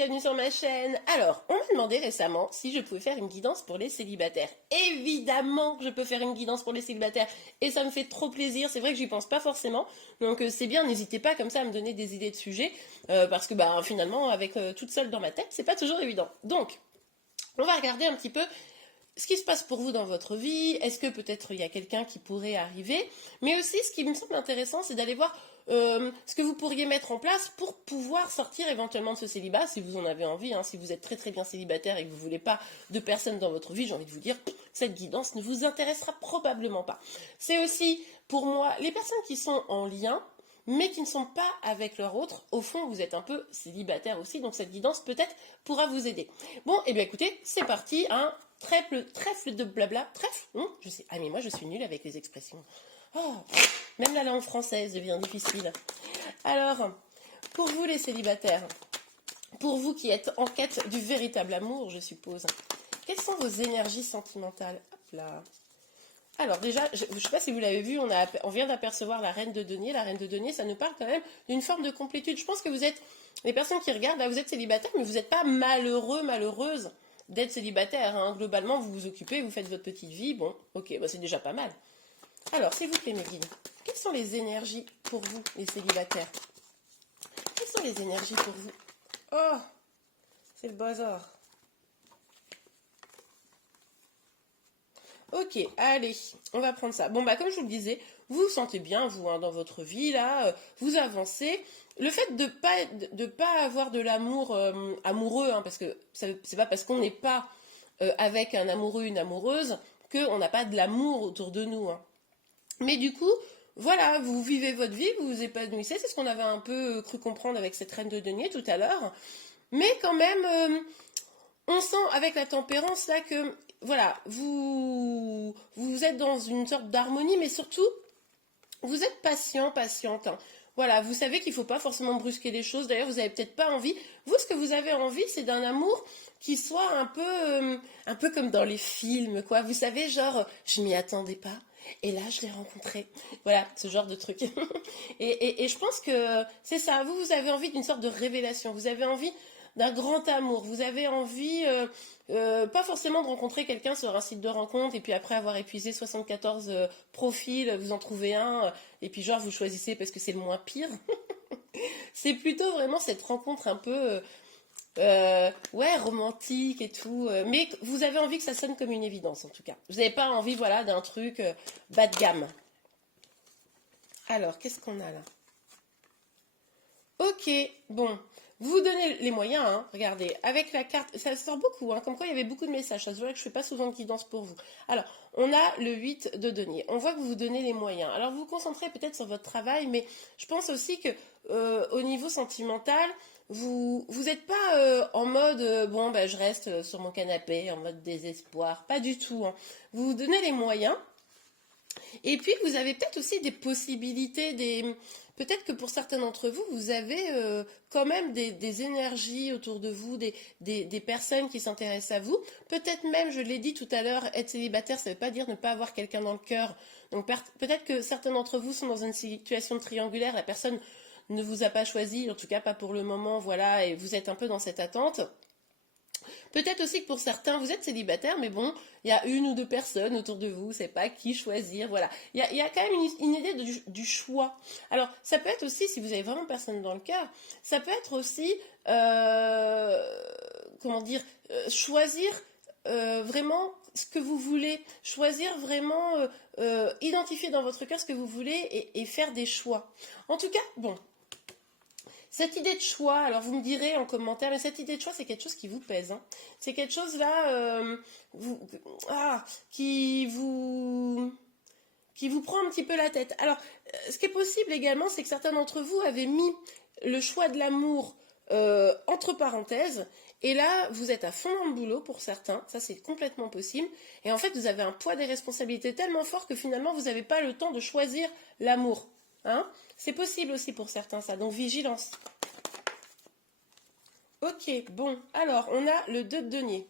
bienvenue sur ma chaîne. Alors, on m'a demandé récemment si je pouvais faire une guidance pour les célibataires. Évidemment que je peux faire une guidance pour les célibataires et ça me fait trop plaisir. C'est vrai que j'y pense pas forcément, donc c'est bien, n'hésitez pas comme ça à me donner des idées de sujets parce que finalement, avec toute seule dans ma tête, c'est pas toujours évident. Donc, on va regarder un petit peu ce qui se passe pour vous dans votre vie, est-ce que peut-être il y a quelqu'un qui pourrait arriver, mais aussi ce qui me semble intéressant, c'est d'aller voir ce que vous pourriez mettre en place pour pouvoir sortir éventuellement de ce célibat, si vous en avez envie, hein, si vous êtes très très bien célibataire et que vous ne voulez pas de personne dans votre vie, j'ai envie de vous dire, cette guidance ne vous intéressera probablement pas. C'est aussi, pour moi, les personnes qui sont en lien, mais qui ne sont pas avec leur autre, au fond, vous êtes un peu célibataire aussi, donc cette guidance peut-être pourra vous aider. Bon, et bien écoutez, c'est parti, hein, trèfle de blabla, trèfle, je sais, ah mais moi je suis nulle avec les expressions. Oh, même la langue française devient difficile. Alors, pour vous les célibataires, pour vous qui êtes en quête du véritable amour, je suppose, quelles sont vos énergies sentimentales? Hop là. Alors déjà, je ne sais pas si vous l'avez vu, on vient d'apercevoir la reine de denier. La reine de denier, ça nous parle quand même d'une forme de complétude. Je pense que vous êtes, les personnes qui regardent, là vous êtes célibataire, mais vous n'êtes pas malheureux, malheureuse d'être célibataire. Hein. Globalement, vous vous occupez, vous faites votre petite vie. Bon, ok, c'est déjà pas mal. Alors, s'il vous plaît, mes guides, quelles sont les énergies pour vous, les célibataires? Quelles sont les énergies pour vous? Oh, c'est le bazar. Ok, allez, on va prendre ça. Bon, comme je vous le disais, vous vous sentez bien, vous, hein, dans votre vie, là, vous avancez. Le fait de pas avoir de l'amour amoureux, hein, parce que c'est pas parce qu'on n'est pas avec un amoureux, une amoureuse, qu'on n'a pas de l'amour autour de nous. Hein. Mais du coup, voilà, vous vivez votre vie, vous vous épanouissez, c'est ce qu'on avait un peu cru comprendre avec cette reine de denier tout à l'heure. Mais quand même, on sent avec la tempérance là que, voilà, vous êtes dans une sorte d'harmonie, mais surtout, vous êtes patient, patiente. Hein. Voilà, vous savez qu'il ne faut pas forcément brusquer les choses. D'ailleurs, vous n'avez peut-être pas envie. Vous, ce que vous avez envie, c'est d'un amour qui soit un peu comme dans les films, quoi. Vous savez, genre, je m'y attendais pas. Et là, je l'ai rencontré. Voilà, ce genre de truc. et je pense que c'est ça. Vous avez envie d'une sorte de révélation. Vous avez envie d'un grand amour. Vous avez envie, pas forcément de rencontrer quelqu'un sur un site de rencontre et puis après avoir épuisé 74 profils, vous en trouvez un et puis genre vous choisissez parce que c'est le moins pire. C'est plutôt vraiment cette rencontre un peu ouais, romantique et tout, mais vous avez envie que ça sonne comme une évidence en tout cas. Vous n'avez pas envie, voilà, d'un truc bas de gamme. Alors, qu'est-ce qu'on a là? Ok, bon, vous donnez les moyens, hein, regardez, avec la carte, ça sort beaucoup, hein, comme quoi il y avait beaucoup de messages, ça se voit que je ne fais pas souvent de guidance pour vous. Alors, on a le 8 de denier, on voit que vous vous donnez les moyens. Alors, vous vous concentrez peut-être sur votre travail, mais je pense aussi que au niveau sentimental, vous n'êtes pas en mode, je reste sur mon canapé, en mode désespoir, pas du tout. Hein. Vous vous donnez les moyens, et puis, vous avez peut-être aussi des possibilités, peut-être que pour certains d'entre vous, vous avez quand même des énergies autour de vous, des personnes qui s'intéressent à vous. Peut-être même, je l'ai dit tout à l'heure, être célibataire, ça ne veut pas dire ne pas avoir quelqu'un dans le cœur. Donc peut-être que certains d'entre vous sont dans une situation triangulaire, la personne ne vous a pas choisi, en tout cas pas pour le moment, voilà, et vous êtes un peu dans cette attente. Peut-être aussi que pour certains, vous êtes célibataire, mais bon, il y a une ou deux personnes autour de vous, c'est pas qui choisir, voilà. Il y a quand même une idée du choix. Alors, ça peut être aussi, si vous avez vraiment personne dans le cœur, ça peut être aussi, comment dire, choisir vraiment ce que vous voulez, choisir vraiment, identifier dans votre cœur ce que vous voulez et faire des choix. En tout cas, bon, cette idée de choix, alors vous me direz en commentaire, mais cette idée de choix, c'est quelque chose qui vous pèse. Hein. C'est quelque chose là qui vous prend un petit peu la tête. Alors, ce qui est possible également, c'est que certains d'entre vous avaient mis le choix de l'amour entre parenthèses, et là, vous êtes à fond dans le boulot pour certains, ça c'est complètement possible, et en fait, vous avez un poids des responsabilités tellement fort que finalement, vous n'avez pas le temps de choisir l'amour. Hein, c'est possible aussi pour certains ça, donc vigilance. Ok, bon, alors on a le 2 de denier.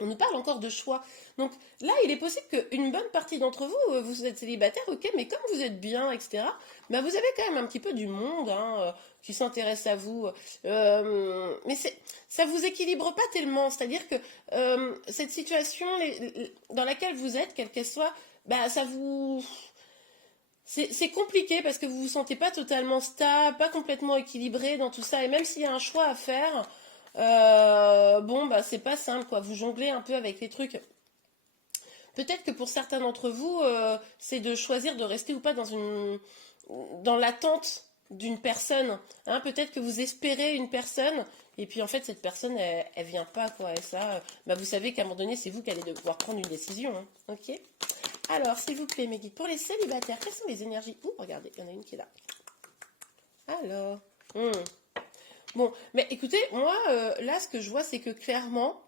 On nous parle encore de choix. Donc là, il est possible qu'une bonne partie d'entre vous, vous êtes célibataire, ok, mais comme vous êtes bien, etc., bah vous avez quand même un petit peu du monde hein, qui s'intéresse à vous. Mais ça vous équilibre pas tellement. C'est-à-dire que cette situation dans laquelle vous êtes, quelle qu'elle soit, bah ça vous... C'est compliqué parce que vous vous sentez pas totalement stable, pas complètement équilibré dans tout ça. Et même s'il y a un choix à faire, bon, bah c'est pas simple, quoi. Vous jonglez un peu avec les trucs. Peut-être que pour certains d'entre vous, c'est de choisir de rester ou pas dans l'attente d'une personne. Hein. Peut-être que vous espérez une personne, et puis en fait, cette personne, elle vient pas, quoi. Et ça, bah, vous savez qu'à un moment donné, c'est vous qui allez devoir prendre une décision. Hein. Ok? Alors, s'il vous plaît, mes guides, pour les célibataires, quelles sont les énergies? Ouh, regardez, il y en a une qui est là. Alors, bon, mais écoutez, moi, là, ce que je vois, c'est que clairement,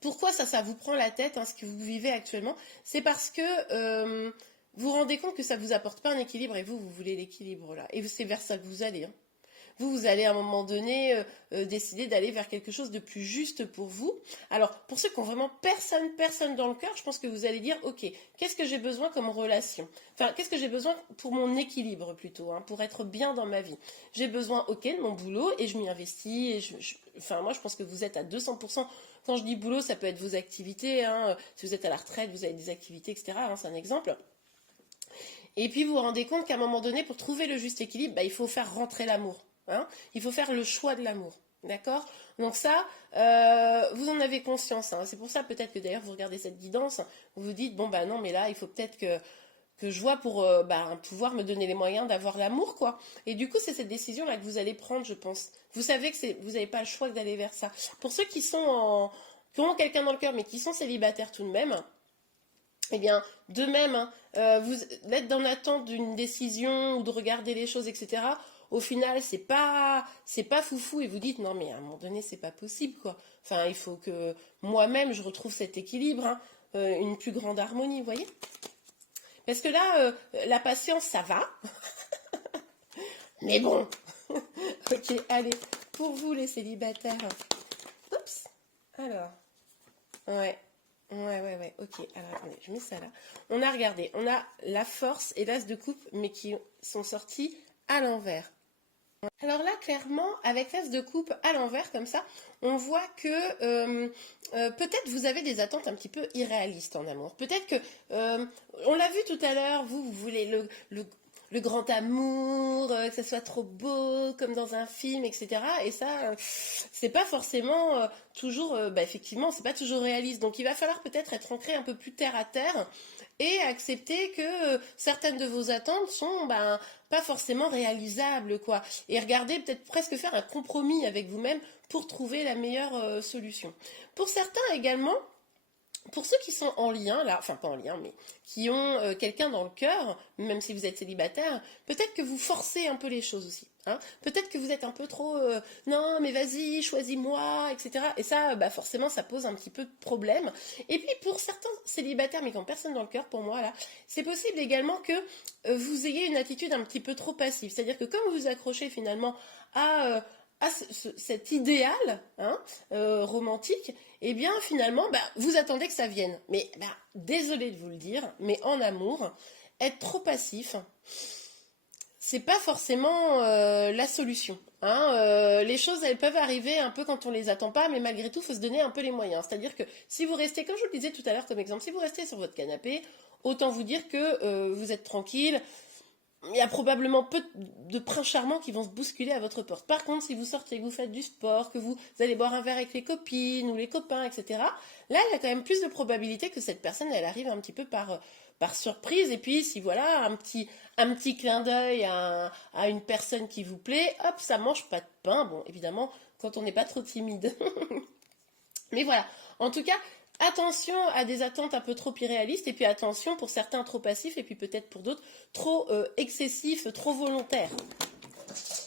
pourquoi ça vous prend la tête, hein, ce que vous vivez actuellement, c'est parce que vous vous rendez compte que ça vous apporte pas un équilibre et vous voulez l'équilibre là. Et c'est vers ça que vous allez. Hein. Vous allez à un moment donné décider d'aller vers quelque chose de plus juste pour vous. Alors, pour ceux qui ont vraiment personne dans le cœur, je pense que vous allez dire, ok, qu'est-ce que j'ai besoin comme relation? Enfin, qu'est-ce que j'ai besoin pour mon équilibre plutôt, hein, pour être bien dans ma vie? J'ai besoin, ok, de mon boulot et je m'y investis. Enfin, moi, je pense que vous êtes à 200%. Quand je dis boulot, ça peut être vos activités. Hein, si vous êtes à la retraite, vous avez des activités, etc. Hein, c'est un exemple. Et puis, vous vous rendez compte qu'à un moment donné, pour trouver le juste équilibre, bah, il faut faire rentrer l'amour. Hein. Il faut faire le choix de l'amour. D'accord? Donc ça, vous en avez conscience. Hein. C'est pour ça peut-être que d'ailleurs vous regardez cette guidance, vous vous dites, bon bah non, mais là, il faut peut-être que je vois pour pouvoir me donner les moyens d'avoir l'amour, quoi. Et du coup, c'est cette décision-là que vous allez prendre, je pense. Vous savez que vous n'avez pas le choix d'aller vers ça. Pour ceux qui qui ont quelqu'un dans le cœur, mais qui sont célibataires tout de même, eh bien, de même, hein, vous êtes dans l'attente d'une décision ou de regarder les choses, etc. Au final, c'est pas foufou et vous dites non mais à un moment donné c'est pas possible quoi. Enfin, il faut que moi-même je retrouve cet équilibre, hein, une plus grande harmonie, vous voyez. Parce que là, la patience ça va, mais bon. Ok, allez, pour vous les célibataires. Oups. Alors, ouais. Ouais, ok. Alors attendez, je mets ça là. On a regardé, on a la force et l'as de coupe, mais qui sont sortis à l'envers. Alors là, clairement, avec l'as de coupe à l'envers, comme ça, on voit que peut-être vous avez des attentes un petit peu irréalistes en amour. Peut-être que, on l'a vu tout à l'heure, vous voulez le grand amour, que ça soit trop beau, comme dans un film, etc. Et ça, c'est pas forcément toujours, effectivement, c'est pas toujours réaliste. Donc il va falloir peut-être être ancré un peu plus terre à terre et accepter que certaines de vos attentes sont pas forcément réalisables, quoi. Et regarder, peut-être presque faire un compromis avec vous-même pour trouver la meilleure solution. Pour certains également, pour ceux qui sont en lien, là, enfin pas en lien, mais qui ont quelqu'un dans le cœur, même si vous êtes célibataire, peut-être que vous forcez un peu les choses aussi. Hein. Peut-être que vous êtes un peu trop non mais vas-y choisis-moi, etc. Et ça forcément ça pose un petit peu de problème. Et puis pour certains célibataires mais qui n'ont personne dans le cœur, pour moi là, c'est possible également que vous ayez une attitude un petit peu trop passive. C'est-à-dire que comme vous vous accrochez finalement à cet idéal hein, romantique, eh bien finalement vous attendez que ça vienne. Mais désolé de vous le dire, mais en amour, être trop passif, c'est pas forcément la solution. Hein. Les choses, elles peuvent arriver un peu quand on les attend pas, mais malgré tout, il faut se donner un peu les moyens. C'est-à-dire que si vous restez, comme je vous le disais tout à l'heure comme exemple, si vous restez sur votre canapé, autant vous dire que vous êtes tranquille. Il y a probablement peu de princes charmants qui vont se bousculer à votre porte. Par contre, si vous sortez, que vous faites du sport, que vous allez boire un verre avec les copines ou les copains, etc., là, il y a quand même plus de probabilité que cette personne, elle arrive un petit peu par surprise. Et puis, si voilà, un petit clin d'œil à une personne qui vous plaît, hop, ça mange pas de pain. Bon, évidemment, quand on n'est pas trop timide. Mais voilà. En tout cas, attention à des attentes un peu trop irréalistes et puis attention pour certains trop passifs et puis peut-être pour d'autres trop excessifs, trop volontaires.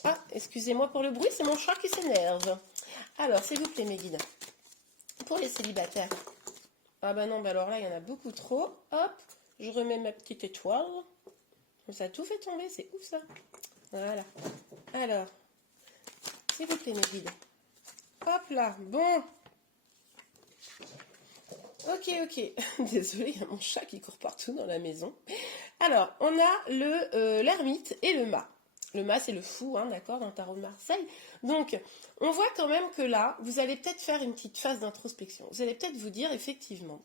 Ah, excusez-moi pour le bruit, c'est mon chat qui s'énerve. Alors, s'il vous plaît, mes guides, pour les célibataires. Ah bah non, alors là, il y en a beaucoup trop. Hop, je remets ma petite étoile. Ça a tout fait tomber, c'est ouf ça. Voilà. Alors, s'il vous plaît, mes guides. Hop là, bon. Ok, ok. Désolée, il y a mon chat qui court partout dans la maison. Alors, on a l'ermite et le mât. Le mât, c'est le fou, hein, d'accord, dans le tarot de Marseille. Donc, on voit quand même que là, vous allez peut-être faire une petite phase d'introspection. Vous allez peut-être vous dire, effectivement,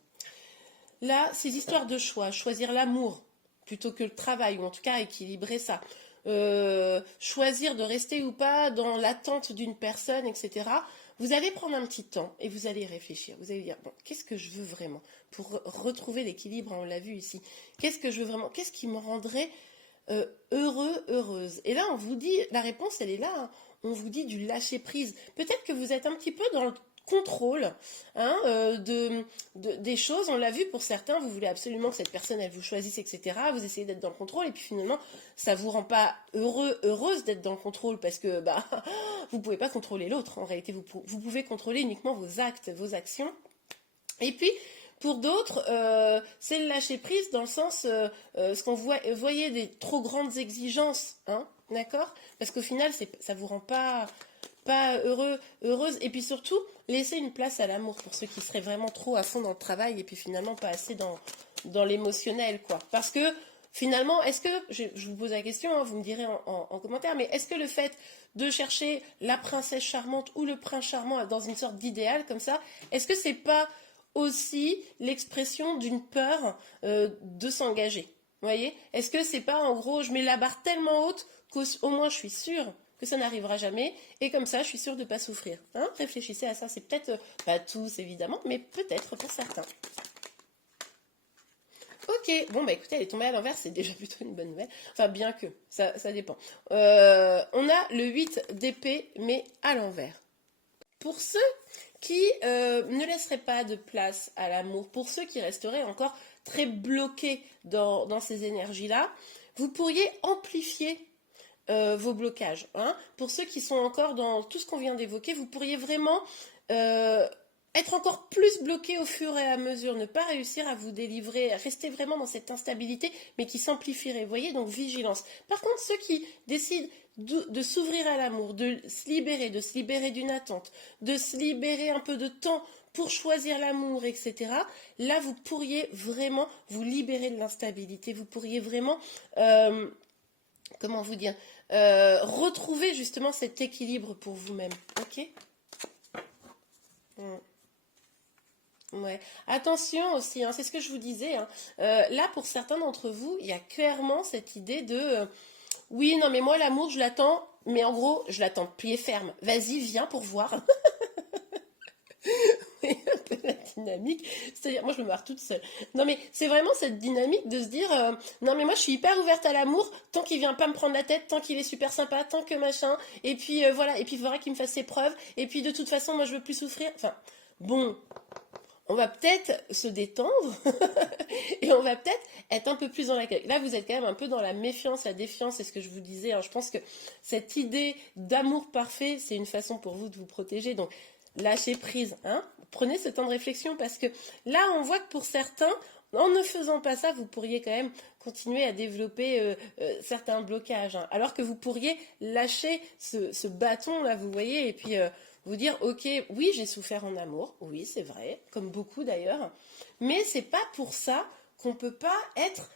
là, ces histoires de choix, choisir l'amour plutôt que le travail, ou en tout cas équilibrer ça. Choisir de rester ou pas dans l'attente d'une personne, etc. Vous allez prendre un petit temps et vous allez réfléchir. Vous allez dire, bon, qu'est-ce que je veux vraiment pour retrouver l'équilibre, on l'a vu ici. Qu'est-ce que je veux vraiment? Qu'est-ce qui me rendrait heureux, heureuse? Et là, on vous dit, la réponse, elle est là, hein. On vous dit du lâcher prise. Peut-être que vous êtes un petit peu dans le contrôle, hein, des choses. On l'a vu pour certains, vous voulez absolument que cette personne, elle vous choisisse, etc. Vous essayez d'être dans le contrôle et puis finalement, ça vous rend pas heureux, heureuse d'être dans le contrôle parce que bah, vous pouvez pas contrôler l'autre. En réalité, vous pouvez contrôler uniquement vos actes, vos actions. Et puis, pour d'autres, c'est le lâcher prise dans le sens, ce qu'on voyait des trop grandes exigences, hein, d'accord? Parce qu'au final, ça vous rend pas heureux, heureuse. Et puis surtout, laisser une place à l'amour pour ceux qui seraient vraiment trop à fond dans le travail et puis finalement pas assez dans l'émotionnel, quoi. Parce que finalement, est-ce que, je vous pose la question, hein, vous me direz en commentaire, mais est-ce que le fait de chercher la princesse charmante ou le prince charmant dans une sorte d'idéal comme ça, est-ce que c'est pas aussi l'expression d'une peur de s'engager? Vous voyez? Est-ce que c'est pas en gros, je mets la barre tellement haute qu'au moins je suis sûre que ça n'arrivera jamais, et comme ça, je suis sûre de ne pas souffrir. Hein, réfléchissez à ça, c'est peut-être, pas tous évidemment, mais peut-être pour certains. Ok, bon bah écoutez, elle est tombée à l'envers, c'est déjà plutôt une bonne nouvelle. Enfin, bien que, ça dépend. On a le 8 d'épée, mais à l'envers. Pour ceux qui ne laisseraient pas de place à l'amour, pour ceux qui resteraient encore très bloqués dans ces énergies-là, vous pourriez amplifier vos blocages, hein. Pour ceux qui sont encore dans tout ce qu'on vient d'évoquer, vous pourriez vraiment être encore plus bloqué au fur et à mesure, ne pas réussir à vous délivrer, rester vraiment dans cette instabilité, mais qui s'amplifierait. Vous voyez, donc vigilance. Par contre, ceux qui décident de s'ouvrir à l'amour, de se libérer d'une attente, de se libérer un peu de temps pour choisir l'amour, etc., là, vous pourriez vraiment vous libérer de l'instabilité. Vous pourriez vraiment, comment vous dire, retrouver justement cet équilibre pour vous-même. Ok? Mm. Ouais. Attention aussi, hein, c'est ce que je vous disais, hein. Là, pour certains d'entre vous, il y a clairement cette idée de oui, non, mais moi, l'amour, je l'attends, mais en gros, je l'attends de pied ferme. Vas-y, viens pour voir. Un peu la dynamique. C'est-à-dire, moi, je me marre toute seule. Non, mais c'est vraiment cette dynamique de se dire non, mais moi, je suis hyper ouverte à l'amour tant qu'il vient pas me prendre la tête, tant qu'il est super sympa, tant que machin. Et puis, voilà. Et puis, il faudra qu'il me fasse ses preuves. Et puis, de toute façon, moi, je veux plus souffrir. Enfin, bon, on va peut-être se détendre et on va peut-être être un peu plus dans l'accueil. Là, vous êtes quand même un peu dans la méfiance, la défiance, c'est ce que je vous disais, hein. Je pense que cette idée d'amour parfait, c'est une façon pour vous de vous protéger. Donc, lâchez prise, hein. Prenez ce temps de réflexion parce que là, on voit que pour certains, en ne faisant pas ça, vous pourriez quand même continuer à développer certains blocages, hein. Alors que vous pourriez lâcher ce bâton, là, vous voyez, et puis vous dire, ok, oui, j'ai souffert en amour, oui, c'est vrai, comme beaucoup d'ailleurs, mais c'est pas pour ça qu'on peut pas être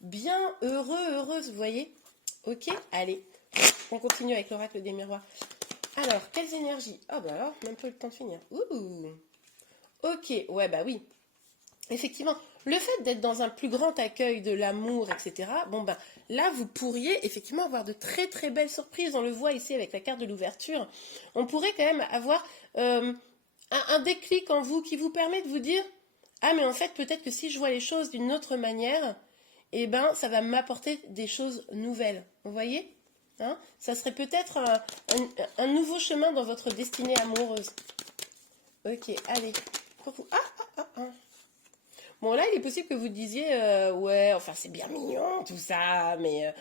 bien heureux, heureuse, vous voyez. Ok, allez, on continue avec l'oracle des miroirs. Alors, quelles énergies? Ah bah alors, même pas eu le temps de finir. Ouh. Ok, ouais, bah oui. Effectivement, le fait d'être dans un plus grand accueil de l'amour, etc., bon ben là, vous pourriez effectivement avoir de très très belles surprises. On le voit ici avec la carte de l'ouverture. On pourrait quand même avoir un déclic en vous qui vous permet de vous dire, ah mais en fait, peut-être que si je vois les choses d'une autre manière, eh ben, ça va m'apporter des choses nouvelles. Vous voyez, hein? Ça serait peut-être un nouveau chemin dans votre destinée amoureuse. Ok, allez. Ah. Bon, là, il est possible que vous disiez, ouais, enfin, c'est bien mignon, tout ça, mais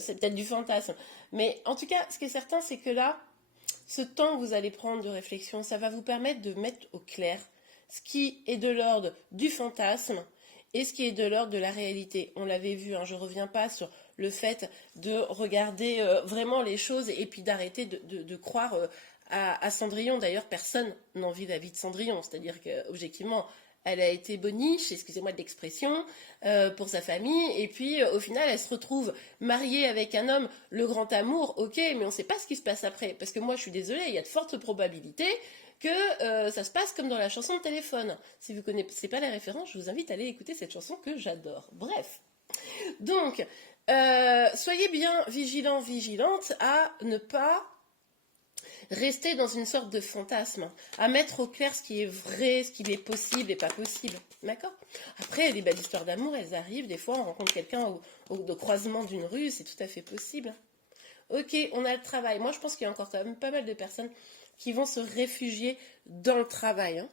c'est peut-être du fantasme. Mais en tout cas, ce qui est certain, c'est que là, ce temps que vous allez prendre de réflexion, ça va vous permettre de mettre au clair ce qui est de l'ordre du fantasme et ce qui est de l'ordre de la réalité. On l'avait vu, hein, je ne reviens pas sur le fait de regarder vraiment les choses et puis d'arrêter de croire à Cendrillon. D'ailleurs, personne n'envie la vie de Cendrillon, c'est-à-dire qu'objectivement, elle a été boniche, excusez-moi de l'expression, pour sa famille, et puis au final elle se retrouve mariée avec un homme, le grand amour, ok, mais on ne sait pas ce qui se passe après, parce que moi je suis désolée, il y a de fortes probabilités que ça se passe comme dans la chanson de téléphone. Si vous ne connaissez pas la référence, je vous invite à aller écouter cette chanson que j'adore. Bref, donc soyez bien vigilants, vigilantes à ne pas rester dans une sorte de fantasme, à mettre au clair ce qui est vrai, ce qui est possible et pas possible. D'accord? Après, les belles histoires d'amour, elles arrivent. Des fois, on rencontre quelqu'un au croisement d'une rue, c'est tout à fait possible. Ok, on a le travail. Moi, je pense qu'il y a encore quand même pas mal de personnes qui vont se réfugier dans le travail. Hein.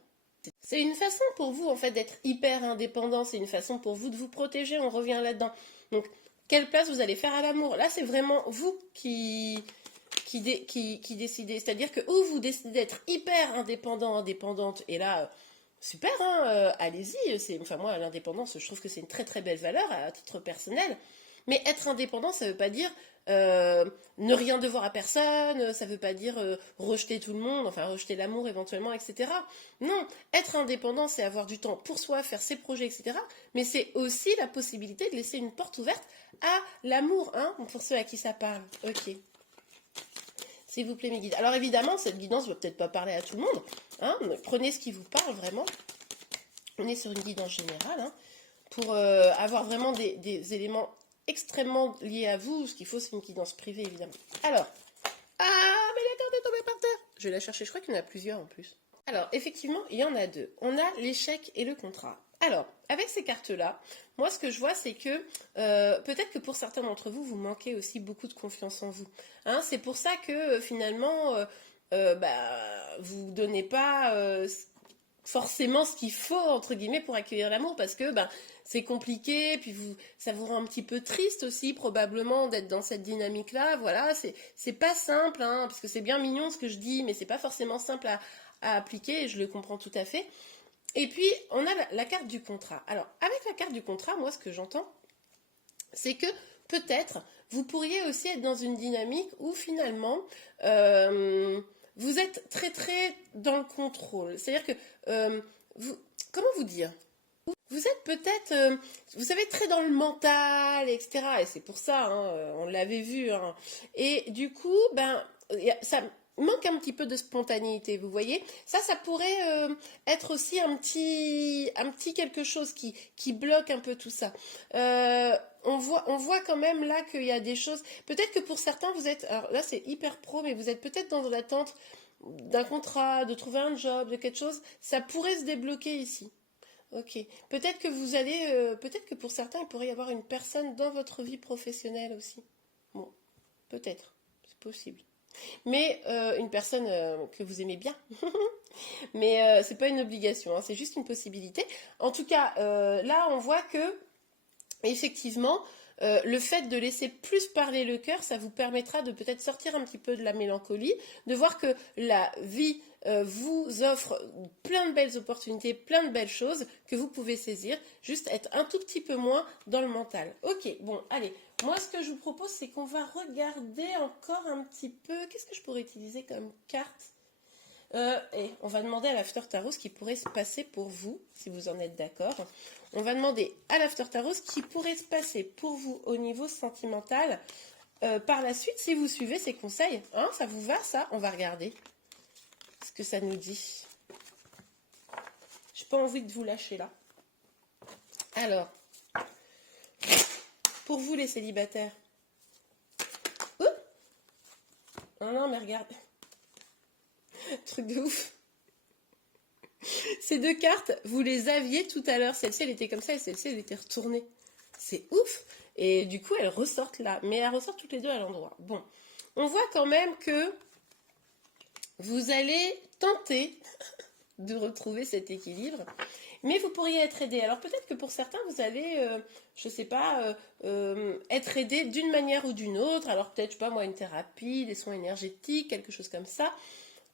C'est une façon pour vous, en fait, d'être hyper indépendant. C'est une façon pour vous de vous protéger. On revient là-dedans. Donc, quelle place vous allez faire à l'amour? Là, c'est vraiment vous qui décidez. C'est-à-dire que ou vous décidez d'être hyper indépendant, indépendante, et là, super, hein, allez-y. Enfin, moi, l'indépendance, je trouve que c'est une très très belle valeur à titre personnel. Mais être indépendant, ça ne veut pas dire ne rien devoir à personne, ça ne veut pas dire rejeter tout le monde, enfin rejeter l'amour éventuellement, etc. Non, être indépendant, c'est avoir du temps pour soi, faire ses projets, etc. Mais c'est aussi la possibilité de laisser une porte ouverte à l'amour, hein, pour ceux à qui ça parle. Ok. S'il vous plaît, mes guides. Alors évidemment, cette guidance ne va peut-être pas parler à tout le monde. Hein, prenez ce qui vous parle vraiment. On est sur une guidance générale, hein, pour avoir vraiment des éléments extrêmement liés à vous. Ce qu'il faut, c'est une guidance privée, évidemment. Alors, mais la carte est tombée par terre. Je vais la chercher, je crois qu'il y en a plusieurs en plus. Alors, effectivement, il y en a deux. On a l'échec et le contrat. Alors, avec ces cartes-là, moi, ce que je vois, c'est que peut-être que pour certains d'entre vous, vous manquez aussi beaucoup de confiance en vous. Hein, c'est pour ça que finalement, vous ne donnez pas forcément ce qu'il faut, entre guillemets, pour accueillir l'amour, parce que c'est compliqué, puis ça vous rend un petit peu triste aussi, probablement, d'être dans cette dynamique-là. Voilà, c'est pas simple, hein, parce que c'est bien mignon ce que je dis, mais c'est pas forcément simple à appliquer, et je le comprends tout à fait. Et puis, on a la carte du contrat. Alors, avec la carte du contrat, moi, ce que j'entends, c'est que peut-être, vous pourriez aussi être dans une dynamique où finalement, vous êtes très, très dans le contrôle. C'est-à-dire que, comment vous dire? Vous êtes peut-être, vous savez, très dans le mental, etc. Et c'est pour ça, hein, on l'avait vu. Hein. Et du coup, ça manque un petit peu de spontanéité, vous voyez. Ça pourrait être aussi un petit quelque chose qui bloque un peu tout ça. On voit quand même là qu'il y a des choses. Peut-être que pour certains, vous êtes, alors là c'est hyper pro, mais vous êtes peut-être dans l'attente d'un contrat, de trouver un job, de quelque chose. Ça pourrait se débloquer ici. Ok. Peut-être que vous allez, peut-être que pour certains, il pourrait y avoir une personne dans votre vie professionnelle aussi. Bon, peut-être, c'est possible. Mais une personne que vous aimez bien. Mais c'est pas une obligation, hein, c'est juste une possibilité. En tout cas, là, on voit que effectivement, le fait de laisser plus parler le cœur, ça vous permettra de peut-être sortir un petit peu de la mélancolie, de voir que la vie vous offre plein de belles opportunités, plein de belles choses que vous pouvez saisir, juste être un tout petit peu moins dans le mental. Ok, bon, allez, moi ce que je vous propose, c'est qu'on va regarder encore un petit peu, qu'est-ce que je pourrais utiliser comme carte et on va demander à l'After Tarot ce qui pourrait se passer pour vous, si vous en êtes d'accord. On va demander à l'After Tarot ce qui pourrait se passer pour vous au niveau sentimental par la suite, si vous suivez ces conseils. Hein, ça vous va, ça? On va regarder ce que ça nous dit. J'ai pas envie de vous lâcher là. Alors, pour vous les célibataires. Ouh, non, mais regardez. Truc de ouf. Ces deux cartes, vous les aviez tout à l'heure. Celle-ci, elle était comme ça et celle-ci, elle était retournée. C'est ouf. Et du coup, elles ressortent là. Mais elles ressortent toutes les deux à l'endroit. Bon, on voit quand même que vous allez tenter de retrouver cet équilibre. Mais vous pourriez être aidé. Alors peut-être que pour certains, vous allez, je sais pas, être aidé d'une manière ou d'une autre. Alors peut-être, je sais pas moi, une thérapie, des soins énergétiques, quelque chose comme ça.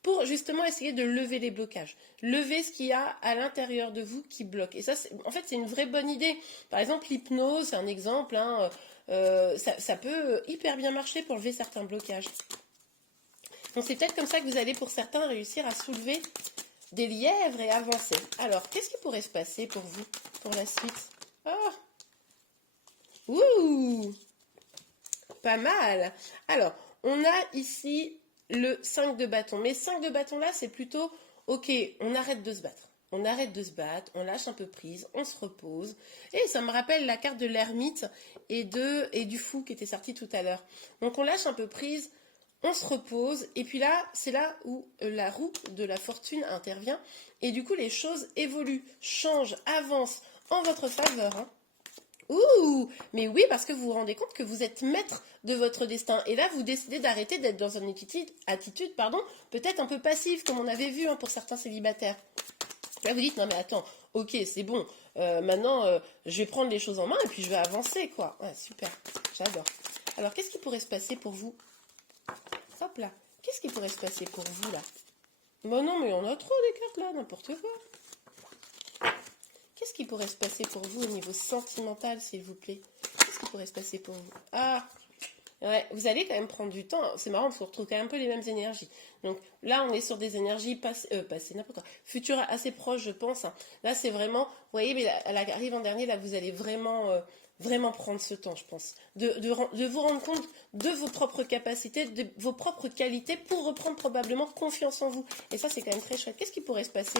Pour justement essayer de lever les blocages, lever ce qu'il y a à l'intérieur de vous qui bloque. Et ça, en fait, c'est une vraie bonne idée. Par exemple, l'hypnose, c'est un exemple, hein, ça peut hyper bien marcher pour lever certains blocages. Donc c'est peut-être comme ça que vous allez, pour certains, réussir à soulever des lièvres et avancer. Alors, qu'est-ce qui pourrait se passer pour vous, pour la suite? Oh, ouh, pas mal. Alors, on a ici le 5 de bâton. Mais 5 de bâton là, c'est plutôt, ok, on arrête de se battre. On arrête de se battre, on lâche un peu prise, on se repose. Et ça me rappelle la carte de l'ermite et du fou qui était sorti tout à l'heure. Donc on lâche un peu prise, on se repose. Et puis là, c'est là où la roue de la fortune intervient. Et du coup, les choses évoluent, changent, avancent en votre faveur. Hein. Ouh, mais oui, parce que vous vous rendez compte que vous êtes maître de votre destin. Et là, vous décidez d'arrêter d'être dans une attitude, peut-être un peu passive, comme on avait vu hein, pour certains célibataires. Là, vous dites, non mais attends, ok, c'est bon, maintenant, je vais prendre les choses en main et puis je vais avancer, quoi. Ouais, super, j'adore. Alors, qu'est-ce qui pourrait se passer pour vous? Hop là, qu'est-ce qui pourrait se passer pour vous, là? Bon non, mais on a trop des cartes, là, n'importe quoi. Qu'est-ce qui pourrait se passer pour vous au niveau sentimental, s'il vous plaît? Qu'est-ce qui pourrait se passer pour vous? Ah, ouais, vous allez quand même prendre du temps. C'est marrant, on se retrouve quand même un peu les mêmes énergies. Donc là, on est sur des énergies passées, n'importe quoi, futures assez proches, je pense. Hein. Là, c'est vraiment, vous voyez, mais elle arrive en dernier, là, vous allez vraiment prendre ce temps, je pense. De vous rendre compte de vos propres capacités, de vos propres qualités pour reprendre probablement confiance en vous. Et ça, c'est quand même très chouette. Qu'est-ce qui pourrait se passer?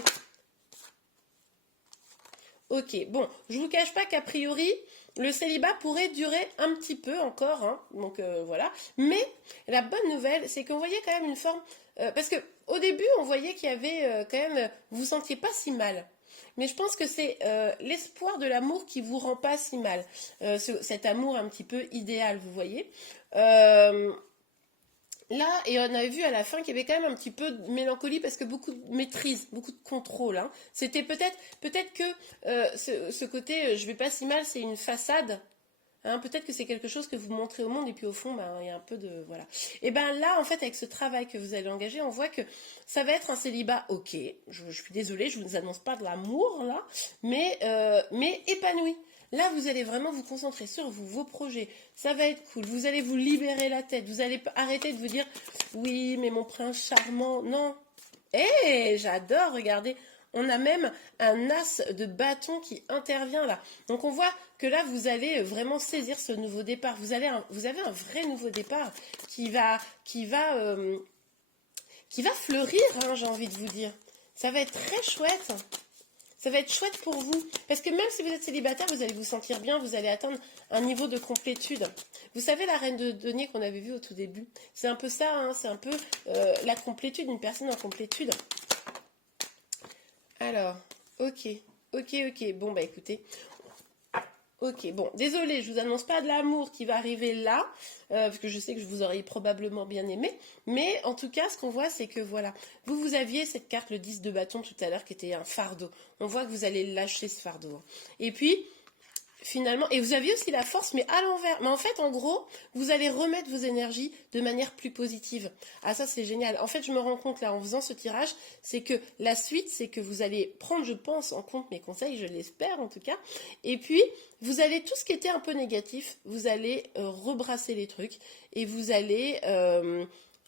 Ok, bon, je vous cache pas qu'a priori, le célibat pourrait durer un petit peu encore, hein, donc voilà. Mais la bonne nouvelle, c'est qu'on voyait quand même une forme, parce que au début, on voyait qu'il y avait quand même, vous vous sentiez pas si mal. Mais je pense que c'est l'espoir de l'amour qui vous rend pas si mal. Cet amour un petit peu idéal, vous voyez. Euh, Là, et on avait vu à la fin qu'il y avait quand même un petit peu de mélancolie parce que beaucoup de maîtrise, beaucoup de contrôle. Hein. C'était peut-être que ce côté je vais pas si mal, c'est une façade. Hein, peut-être que c'est quelque chose que vous montrez au monde et puis au fond, ben, il y a un peu de voilà. Et ben là, en fait, avec ce travail que vous allez engager, on voit que ça va être un célibat. Ok, je suis désolée, je vous annonce pas de l'amour là, mais épanoui. Là, vous allez vraiment vous concentrer sur vous, vos projets. Ça va être cool. Vous allez vous libérer la tête. Vous allez arrêter de vous dire oui, mais mon prince charmant. Non. Eh, j'adore. Regardez. On a même un as de bâton qui intervient là. Donc on voit que là, vous allez vraiment saisir ce nouveau départ. Vous avez un vrai nouveau départ qui va fleurir, hein, j'ai envie de vous dire. Ça va être très chouette. Ça va être chouette pour vous. Parce que même si vous êtes célibataire, vous allez vous sentir bien, vous allez atteindre un niveau de complétude. Vous savez la reine de denier qu'on avait vue au tout début? C'est un peu ça, hein, c'est un peu la complétude, une personne en complétude. Alors, ok. Bon, bah écoutez, ok, bon, désolé, je vous annonce pas de l'amour qui va arriver là, parce que je sais que je vous aurais probablement bien aimé, mais en tout cas, ce qu'on voit, c'est que voilà, vous aviez cette carte, le 10 de bâton tout à l'heure, qui était un fardeau. On voit que vous allez lâcher ce fardeau. Hein. Et puis, finalement, et vous aviez aussi la force, mais à l'envers. Mais en fait, en gros, vous allez remettre vos énergies de manière plus positive. Ah, ça, c'est génial. En fait, je me rends compte, là, en faisant ce tirage, c'est que la suite, c'est que vous allez prendre, je pense, en compte mes conseils, je l'espère, en tout cas. Et puis, vous allez, tout ce qui était un peu négatif, vous allez rebrasser les trucs, et vous allez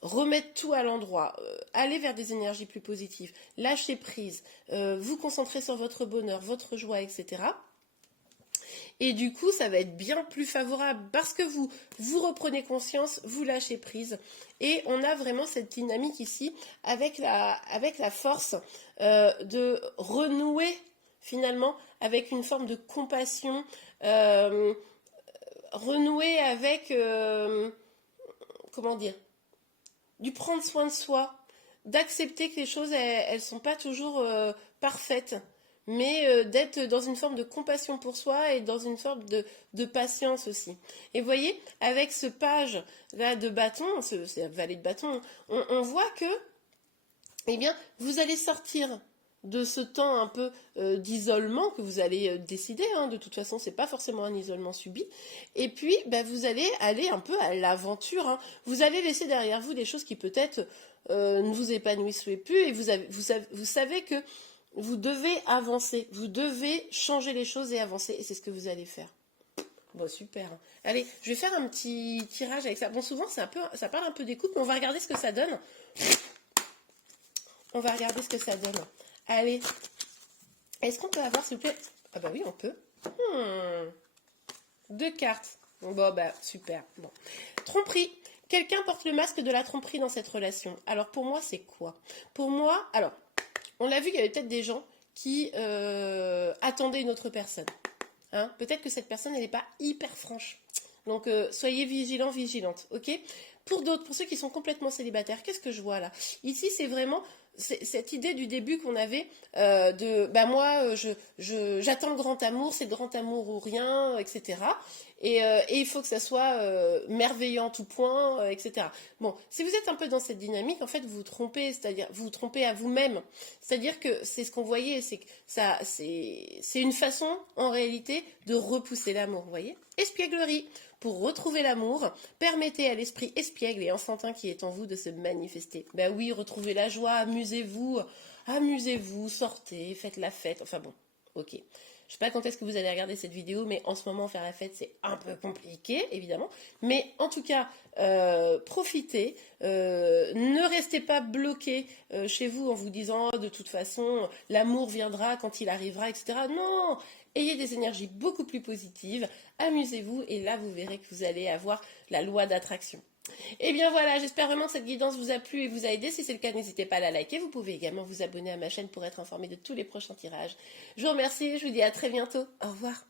remettre tout à l'endroit, aller vers des énergies plus positives, lâcher prise, vous concentrer sur votre bonheur, votre joie, etc. Et du coup, ça va être bien plus favorable parce que vous reprenez conscience, vous lâchez prise. Et on a vraiment cette dynamique ici avec la force de renouer finalement avec une forme de compassion, renouer avec, comment dire, du prendre soin de soi, d'accepter que les choses, elles sont pas toujours parfaites, mais d'être dans une forme de compassion pour soi et dans une forme de patience aussi. Et vous voyez, avec ce page là de bâton, c'est valet de bâton, on voit que, eh bien, vous allez sortir de ce temps un peu d'isolement que vous allez décider, hein. De toute façon, c'est pas forcément un isolement subi. Et puis, bah, vous allez aller un peu à l'aventure. Hein. Vous allez laisser derrière vous des choses qui peut-être ne vous épanouissent plus, et vous savez que vous devez avancer, vous devez changer les choses et avancer, et c'est ce que vous allez faire. Bon, super. Allez, je vais faire un petit tirage avec ça. Bon, souvent, ça parle un peu des couples, mais on va regarder ce que ça donne. On va regarder ce que ça donne. Allez, est-ce qu'on peut avoir, s'il vous plaît? Ah bah oui, on peut. 2 cartes. Bon, bah, super. Bon. Tromperie. Quelqu'un porte le masque de la tromperie dans cette relation. Alors, pour moi, c'est quoi? Pour moi, alors, on l'a vu, il y avait peut-être des gens qui attendaient une autre personne. Hein, peut-être que cette personne, elle n'est pas hyper franche. Donc, soyez vigilants, vigilantes, ok? Pour d'autres, pour ceux qui sont complètement célibataires, qu'est-ce que je vois là? Ici, c'est vraiment cette idée du début qu'on avait de, bah moi, j'attends le grand amour, c'est le grand amour ou rien, etc. Et il faut que ça soit merveilleux en tout point, etc. Bon, si vous êtes un peu dans cette dynamique, en fait, vous vous trompez, c'est-à-dire vous vous trompez à vous-même. C'est-à-dire que c'est ce qu'on voyait, c'est que ça, c'est une façon, en réalité, de repousser l'amour, vous voyez? Espièglerie. Pour retrouver l'amour, permettez à l'esprit espiègle et enfantin qui est en vous de se manifester. Ben oui, retrouvez la joie, amusez-vous, amusez-vous, sortez, faites la fête. Enfin bon, ok. Je sais pas quand est-ce que vous allez regarder cette vidéo, mais en ce moment, faire la fête, c'est un peu compliqué, évidemment. Mais en tout cas, profitez. Ne restez pas bloqué chez vous en vous disant, oh, de toute façon, l'amour viendra quand il arrivera, etc. Non, ayez des énergies beaucoup plus positives, amusez-vous, et là, vous verrez que vous allez avoir la loi d'attraction. Et bien voilà, j'espère vraiment que cette guidance vous a plu et vous a aidé. Si c'est le cas, n'hésitez pas à la liker. Vous pouvez également vous abonner à ma chaîne pour être informé de tous les prochains tirages. Je vous remercie, je vous dis à très bientôt. Au revoir.